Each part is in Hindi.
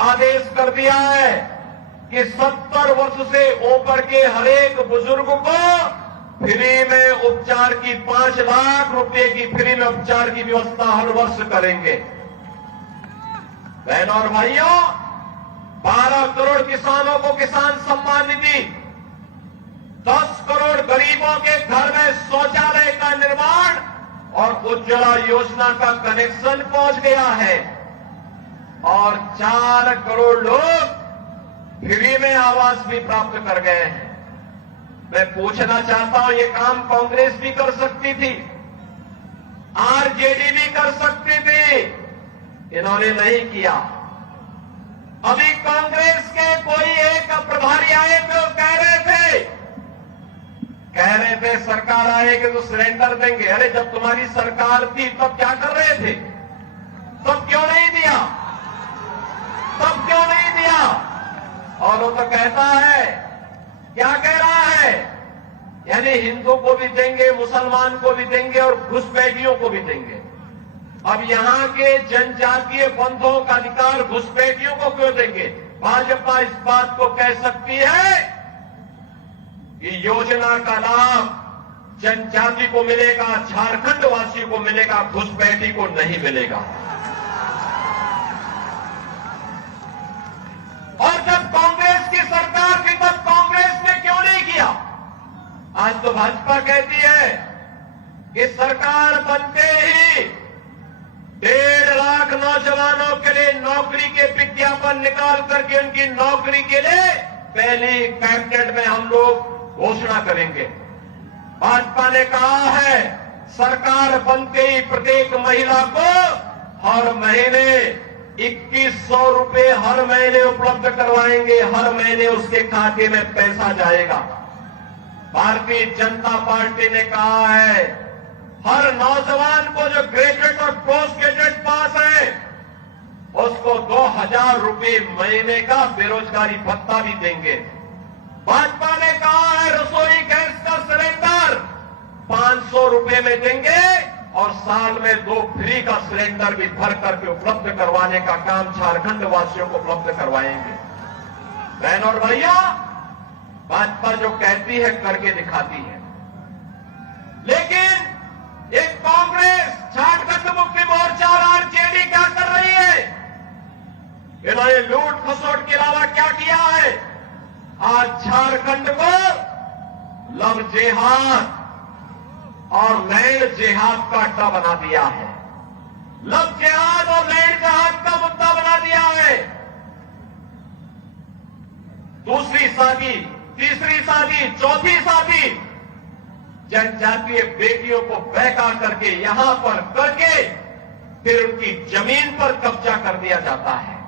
आदेश कर दिया है कि 70 वर्ष से ऊपर के हरेक बुजुर्ग को फ्री में उपचार की 5 लाख रुपए की फ्री में उपचार की व्यवस्था हर वर्ष करेंगे। बहनों और भाइयों, 12 करोड़ किसानों को किसान सम्मान निधि, 10 करोड़ गरीबों के घर में शौचालय का निर्माण और उज्ज्वला योजना का कनेक्शन पहुंच गया है और 4 करोड़ लोग फ्री में आवास भी प्राप्त कर गए हैं। मैं पूछना चाहता हूं, ये काम कांग्रेस भी कर सकती थी, आरजेडी भी कर सकती थी, इन्होंने नहीं किया। अभी कांग्रेस के कोई एक प्रभारी आए तो कह रहे थे सरकार आएगी तो सिलेंडर देंगे। अरे जब तुम्हारी सरकार थी तब क्या कर रहे थे? तब क्यों नहीं दिया? तब क्यों नहीं दिया? और वो तो कहता है, क्या कह रहा है, यानी हिंदू को भी देंगे, मुसलमान को भी देंगे और घुसपैठियों को भी देंगे। अब यहां के जनजातीय बंधुओं का अधिकार घुसपैठियों को क्यों देंगे? भाजपा इस बात को कह सकती है कि योजना का लाभ जनजाति को मिलेगा, झारखंड वासियों को मिलेगा, घुसपैठी को नहीं मिलेगा। और जब कांग्रेस की सरकार थी तब कांग्रेस ने क्यों नहीं किया? आज तो भाजपा कहती है कि सरकार बनते ही 1.5 लाख नौजवानों के लिए नौकरी के विज्ञापन निकाल करके उनकी नौकरी के लिए पहली कैबिनेट में हम लोग घोषणा करेंगे। भाजपा ने कहा है सरकार बनते ही प्रत्येक महिला को हर महीने 2100 रुपए हर महीने उपलब्ध करवाएंगे। हर महीने उसके खाते में पैसा जाएगा। भारतीय जनता पार्टी ने कहा है हर नौजवान को जो ग्रेजुएट और पोस्ट ग्रेजुएट पास है उसको 2000 रुपए महीने का बेरोजगारी भत्ता भी देंगे। भाजपा ने कहा है रसोई गैस का सिलेंडर 500 रुपए में देंगे और साल में 2 फ्री का सिलेंडर भी भर करके उपलब्ध करवाने का काम झारखंड वासियों को उपलब्ध करवाएंगे। बहन और भैया, भाजपा जो कहती है करके दिखाती है। लेकिन एक कांग्रेस, झारखंड मुक्ति मोर्चा और आरजेडी क्या कर रही है? इन्होंने लूट खसोट के अलावा क्या किया है? आज झारखंड को लव जेहाद और लैंड जेहाद का अड्डा बना दिया है। लव जेहाद और लैंड जेहाद का मुद्दा बना दिया है। दूसरी शादी, तीसरी शादी, चौथी शादी जनजातीय बेटियों को बहका करके यहां पर करके फिर उनकी जमीन पर कब्जा कर दिया जाता है।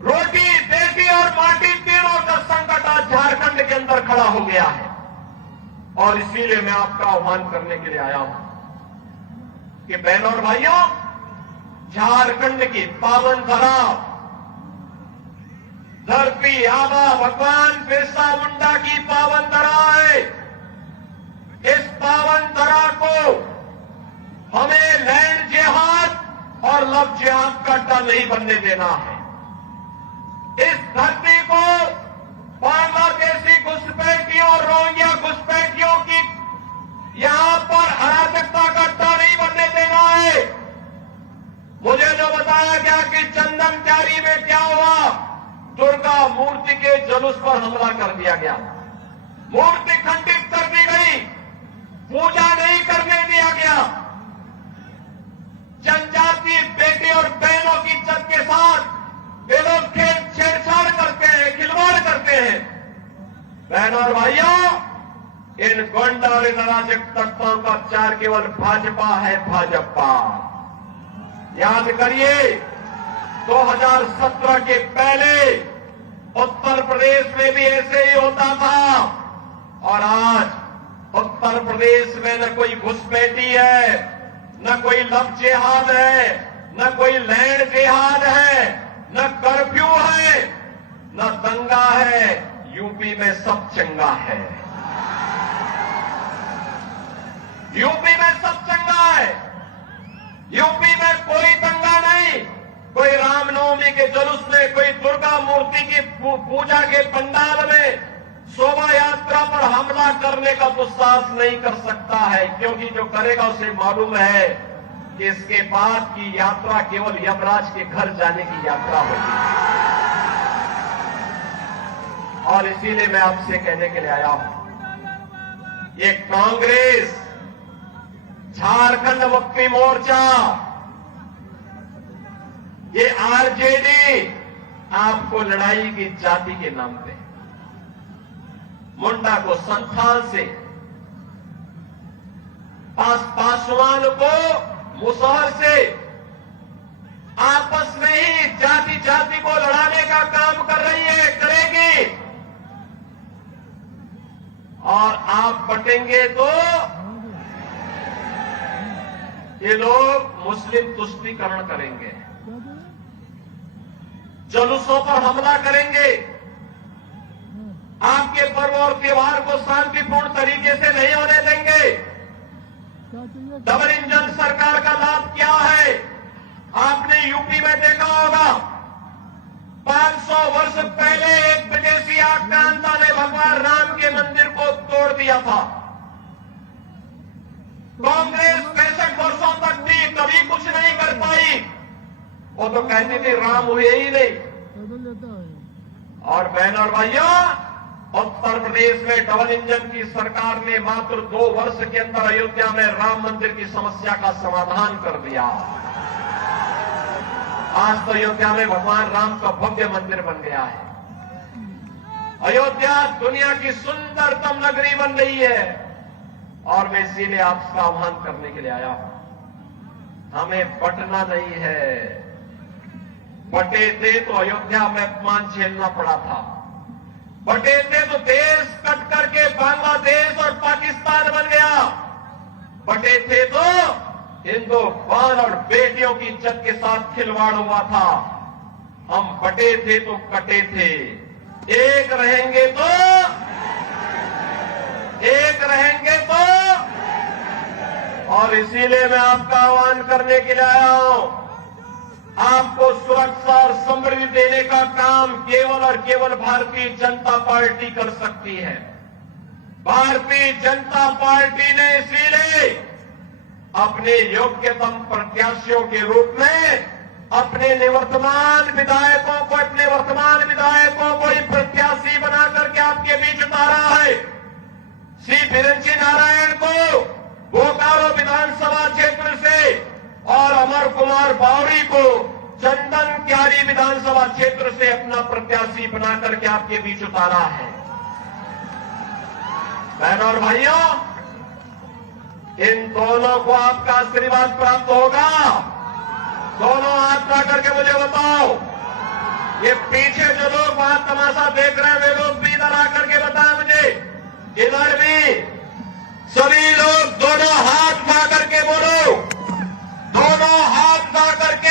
रोटी, बेटी और माटी तीनों का संकट आज झारखंड के अंदर खड़ा हो गया है और इसीलिए मैं आपका आह्वान करने के लिए आया हूं कि बहनों और भाइयों, झारखंड की पावन धरा, धरती आबा भगवान बिरसा मुंडा की पावन धरा है। इस पावन धरा को हमें लैंड जेहाद और लव जेहाद का अड्डा नहीं बनने देना है। इस धरती को बांग्लादेशी घुसपैठियों और रोहिंग्या घुसपैठियों की यहां पर अराजकता का अड्डा नहीं बनने देना है। मुझे जो बताया गया कि चंदन क्यारी में क्या हुआ, दुर्गा मूर्ति के जुलूस पर हमला कर दिया गया, मूर्ति खंडित कर दी गई, पूजा नहीं करने दिया गया। जनजातीय बेटे और बहनों की इज्जत के साथ ये लोग छेड़छाड़ करते हैं, खिलवाड़ करते हैं। बहनों और भाइयों, इन गुंडा और इन अराजक तत्वों का चार केवल भाजपा है, भाजपा। याद करिए 2017 के पहले उत्तर प्रदेश में भी ऐसे ही होता था और आज उत्तर प्रदेश में न कोई घुसपैठी है, न कोई लव जेहाद है, न कोई लैंड जेहाद है, न कर्फ्यू है, न दंगा है। यूपी में सब चंगा है। यूपी में सब चंगा है। यूपी में कोई दंगा नहीं, कोई के जुलूस में, कोई दुर्गा मूर्ति की पूजा के पंडाल में शोभा यात्रा पर हमला करने का दुस्साहस नहीं कर सकता है, क्योंकि जो करेगा उसे मालूम है कि इसके बाद की यात्रा केवल यमराज के घर जाने की यात्रा होगी। और इसीलिए मैं आपसे कहने के लिए आया हूं, ये कांग्रेस, झारखंड मुक्ति मोर्चा, ये आरजेडी आपको लड़ाई की जाति के नाम पे, मुंडा को संथाल से, पासवान को मुसहर से आपस में ही जाति जाति को लड़ाने का काम कर रही है, करेगी। और आप बटेंगे तो ये लोग मुस्लिम तुष्टीकरण करेंगे, जुलूसों पर हमला करेंगे, आपके पर्व और त्योहार को शांतिपूर्ण तरीके से नहीं होने देंगे। डबल इंजन सरकार का लाभ क्या है? आपने यूपी में देखा होगा, 500 वर्ष पहले एक विदेशी आक्रांता ने भगवान राम के मंदिर को तोड़ दिया था। कांग्रेस 65 वर्षों तक थी, कभी कुछ नहीं कर पाई। वो तो कहती थी राम हुए ही नहीं। और बहन और भाइयों, उत्तर प्रदेश में डबल इंजन की सरकार ने मात्र 2 वर्ष के अंदर अयोध्या में राम मंदिर की समस्या का समाधान कर दिया। आज तो अयोध्या में भगवान राम का भव्य मंदिर बन गया है। अयोध्या दुनिया की सुंदरतम नगरी बन रही है। और मैं इसीलिए आपका आह्वान करने के लिए आया हूं, हमें बटना नहीं है। बटे थे तो अयोध्या में अपमान झेलना पड़ा था, बटे थे तो देश कट करके बांग्लादेश और पाकिस्तान बन गया, बटे थे तो हिंदुस्तान और बेटियों की इज्जत के साथ खिलवाड़ हुआ था। हम बटे थे तो कटे थे, एक रहेंगे तो, एक रहेंगे तो। और इसीलिए मैं आपका आह्वान करने के लिए आया हूं, आपको सुरक्षा और समृद्धि देने का काम केवल और केवल भारतीय जनता पार्टी कर सकती है। भारतीय जनता पार्टी ने इसीलिए अपने योग्यतम प्रत्याशियों के रूप में अपने निवर्तमान विधायकों को ही प्रत्याशी बना करके आपके बीच उतारा है। श्री बिरंची नारायण को बोकारो विधानसभा क्षेत्र से और अमर कुमार बावरी को चंदन क्यारी विधानसभा क्षेत्र से अपना प्रत्याशी बना करके आपके बीच उतारा है। बहनों और भाइयों, इन दोनों को आपका आशीर्वाद प्राप्त होगा। दोनों हाथ उठा करके मुझे बताओ, ये पीछे जो लोग वहां तमाशा देख रहे हैं वे लोग भी इधर आकर के बताएं मुझे, इधर भी सभी लोग दोनों हाथ उठा करके बोलो, दोनों हाथ उठा करके